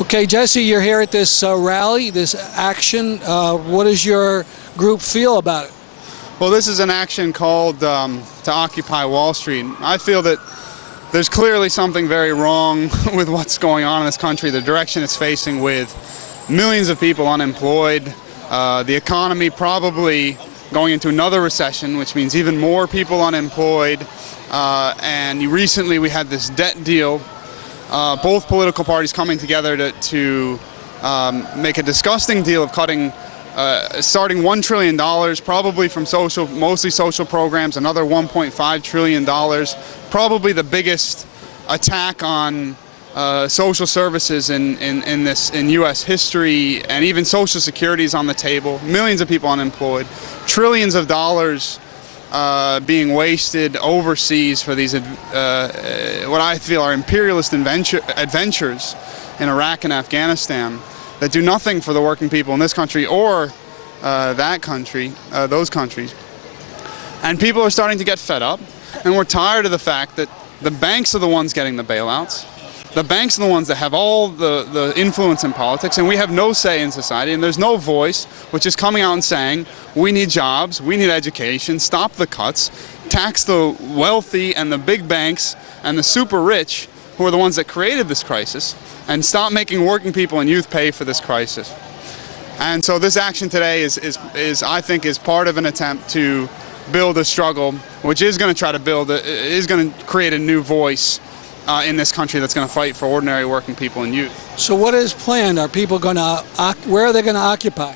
Okay, Jesse, you're here at this rally, this action. What does your group feel about it? Well, this is an action called to Occupy Wall Street. I feel that there's clearly something very wrong with what's going on in this country, the direction it's facing with millions of people unemployed, the economy probably going into another recession, which means even more people unemployed, and recently we had this debt deal, both political parties coming together to make a disgusting deal of cutting starting $1 trillion, probably from mostly social programs, another $1.5 trillion, probably the biggest attack on social services in U.S. history, and even Social Security is on the table. Millions of people unemployed, trillions of dollars being wasted overseas for these what I feel are imperialist adventures in Iraq and Afghanistan that do nothing for the working people in this country or that country, those countries. And people are starting to get fed up, and we're tired of the fact that the banks are the ones getting the bailouts. The banks are the ones that have all the influence in politics, and we have no say in society, and there's no voice which is coming out and saying, we need jobs, we need education, stop the cuts, tax the wealthy and the big banks and the super rich, who are the ones that created this crisis, and stop making working people and youth pay for this crisis. And so this action today I think is part of an attempt to build a struggle which is going to try to is going to create a new voice in this country that's going to fight for ordinary working people and youth. So what is planned? Are people going to, where are they going to occupy?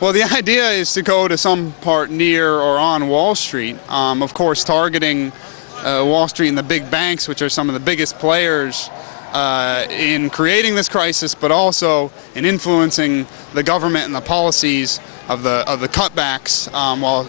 Well, the idea is to go to some part near or on Wall Street, of course targeting Wall Street and the big banks, which are some of the biggest players in creating this crisis, but also in influencing the government and the policies of the cutbacks, while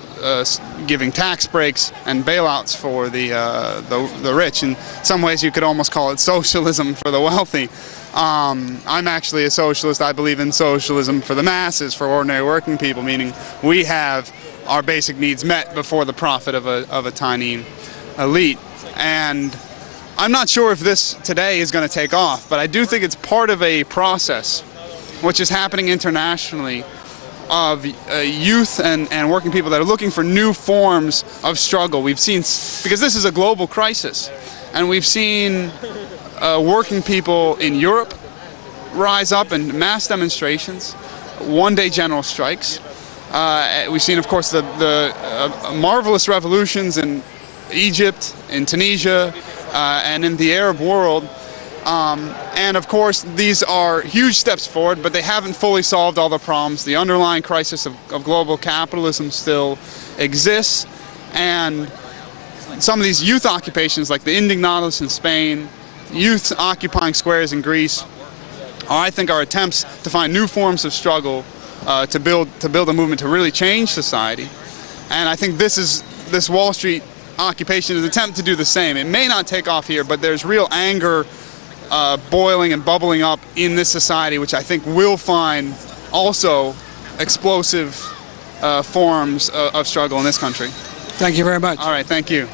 giving tax breaks and bailouts for the rich. In some ways, you could almost call it socialism for the wealthy. I'm actually a socialist. I believe in socialism for the masses, for ordinary working people, meaning we have our basic needs met before the profit of a tiny elite. And I'm not sure if this today is going to take off, but I do think it's part of a process which is happening internationally of youth and working people that are looking for new forms of struggle. We've seen, because this is a global crisis, and we've seen working people in Europe rise up in mass demonstrations, one-day general strikes. We've seen, of course, the marvelous revolutions in Egypt, in Tunisia, and in the Arab world. And of course, these are huge steps forward, but they haven't fully solved all the problems. The underlying crisis of global capitalism still exists, and some of these youth occupations, like the Indignados in Spain, youth occupying squares in Greece, I think are attempts to find new forms of struggle to build a movement to really change society. And I think this Wall Street occupation is an attempt to do the same. It may not take off here, but there's real anger boiling and bubbling up in this society, which I think will find also explosive forms of struggle in this country. Thank you very much. All right, thank you.